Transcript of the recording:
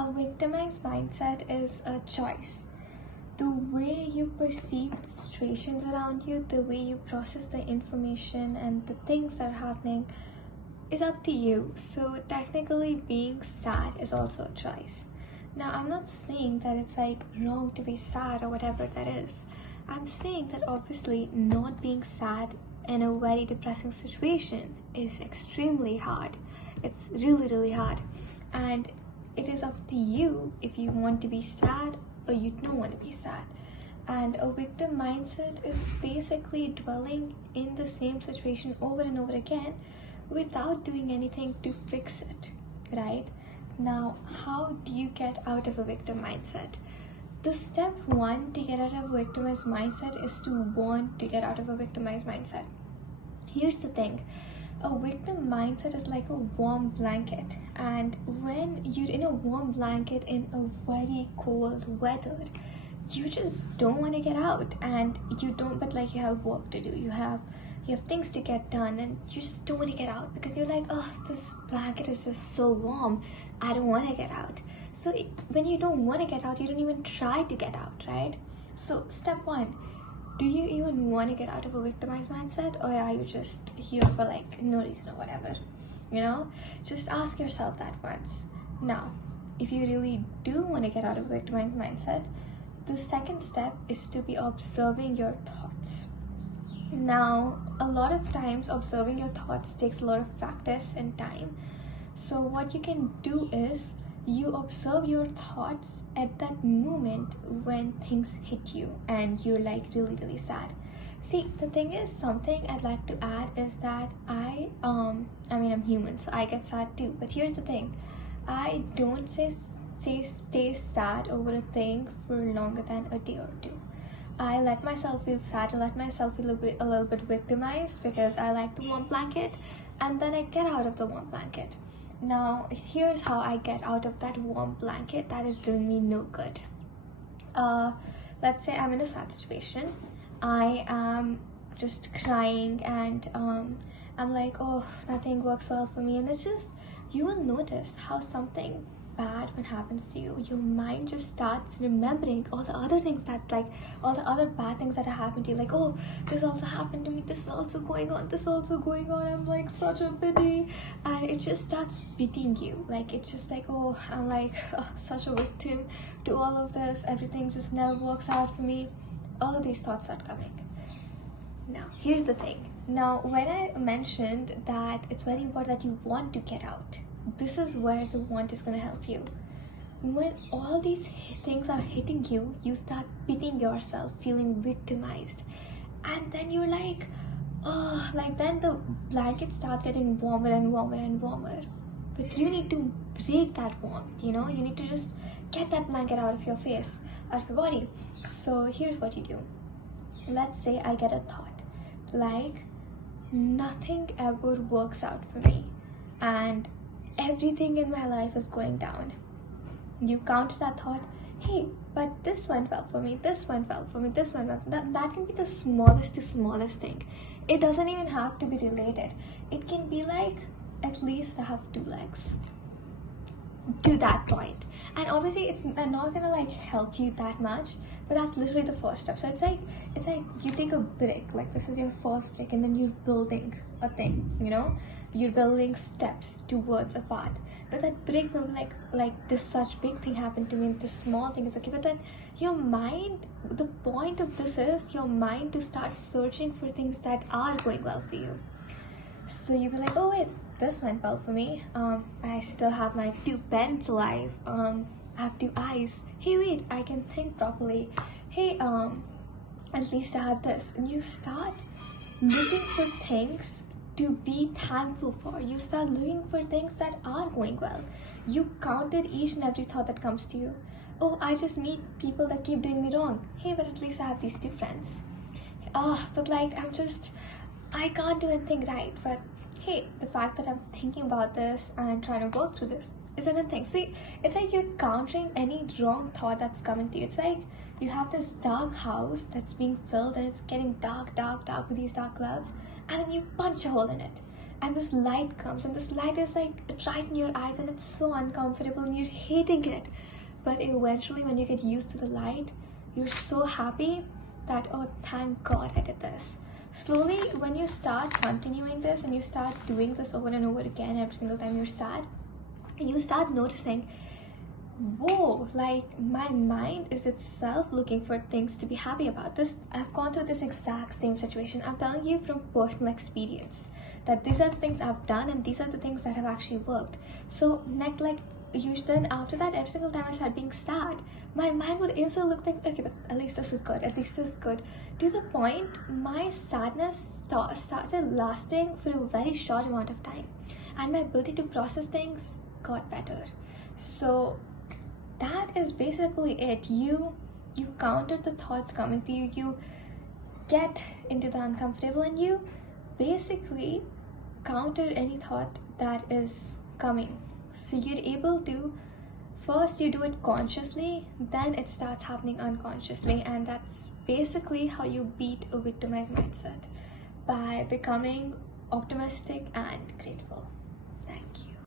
A victimized mindset is a choice. The way you perceive the situations around you, the way you process the information and the things that are happening is up to you. So technically being sad is also a choice. Now I'm not saying that it's like wrong to be sad or whatever that is. I'm saying that obviously not being sad in a very depressing situation is extremely hard. It's really hard, and it is up to you if you want to be sad or you don't want to be sad. And a victim mindset is basically dwelling in the same situation over and over again without doing anything to fix it, right? Now, how do you get out of a victim mindset? The step one to get out of a victimized mindset is to want to get out of a victimized mindset. Here's the thing. A victim mindset is like a warm blanket, and when you're in a warm blanket in a very cold weather, you just don't want to get out, and you don't, but like you have work to do, you have things to get done, and you just don't want to get out because you're like, oh, this blanket is just so warm, I don't want to get out. So when you don't want to get out, you don't even try to get out, right? So step one, do you even want to get out of a victimized mindset, or are you just here for like no reason or whatever? Just ask yourself that once. Now, if you really do want to get out of a victimized mindset, the second step is to be observing your thoughts. Now, a lot of times observing your thoughts takes a lot of practice and time. So what you can do is you observe your thoughts at that moment when things hit you and you're like really sad. See, the thing is, something I'd like to add is that I'm human, so I get sad too. But here's the thing, I don't stay sad over a thing for longer than a day or two. I let myself feel sad, I let myself feel a little bit victimized because I like the warm blanket, and then I get out of the warm blanket. Now, here's how I get out of that warm blanket that is doing me no good. Let's say I'm in a sad situation. I am just crying and I'm like, oh, nothing works well for me. And it's just, you will notice how something bad when happens to you, your mind just starts remembering all the other things that, like, all the other bad things that have happened to you, like, oh, this also happened to me, this is also going on, this is also going on, I'm like such a pity, and it just starts beating you. Like, it's just like, oh, I'm like such a victim to all of this, everything just never works out for me. All of these thoughts start coming. Now, here's the thing. Now, when I mentioned that it's very important that you want to get out, this is where the want is going to help you. When all these things are hitting you, you start beating yourself, feeling victimized, and then you're like, oh, like then the blanket starts getting warmer and warmer and warmer. But you need to break that warmth, you need to just get that blanket out of your face, out of your body. So here's what you do. Let's say I get a thought like, nothing ever works out for me and everything in my life is going down. You counter that thought, hey, but this went well for me, this went well for me, this went well. That can be the smallest thing. It doesn't even have to be related. It can be like, at least I have 2 legs. To that point. And obviously it's not gonna like help you that much, but that's literally the first step. So it's like you take a brick, like this is your first brick, and then you're building a thing, you're building steps towards a path. But that brick will be like this such big thing happened to me, this small thing is okay. But then your mind, the point of this is your mind to start searching for things that are going well for you. So you'll be like, oh wait, this went well for me. I still have my 2 parents alive. I have 2 eyes. Hey wait, I can think properly. Hey, at least I have this. And you start looking for things to be thankful for. You start looking for things that are going well. You counted each and every thought that comes to you. Oh, I just meet people that keep doing me wrong. Hey, but at least I have these 2 friends. But like, I can't do anything right. But hey, the fact that I'm thinking about this and trying to work through this is another thing. See, it's like you're countering any wrong thought that's coming to you. It's like you have this dark house that's being filled and it's getting dark with these dark clouds, and then you punch a hole in it. and this light comes, and this light is like right in your eyes, and it's so uncomfortable and you're hating it. But eventually when you get used to the light, you're so happy that, oh, thank God I did this. Slowly, when you start continuing this and you start doing this over and over again every single time you're sad, you start noticing, whoa, like my mind is itself looking for things to be happy about. This, I've gone through this exact same situation. I'm telling you from personal experience that these are the things I've done and these are the things that have actually worked. So next, like then after that, every single time I start being sad, my mind would instantly look like, okay, but at least this is good, at least this is good, to the point my sadness started lasting for a very short amount of time, and my ability to process things got better. So that is basically it. You counter the thoughts coming to you, you get into the uncomfortable, and you basically counter any thought that is coming. So you're able to, first you do it consciously, then it starts happening unconsciously, and that's basically how you beat a victimized mindset, by becoming optimistic and grateful. Thank you.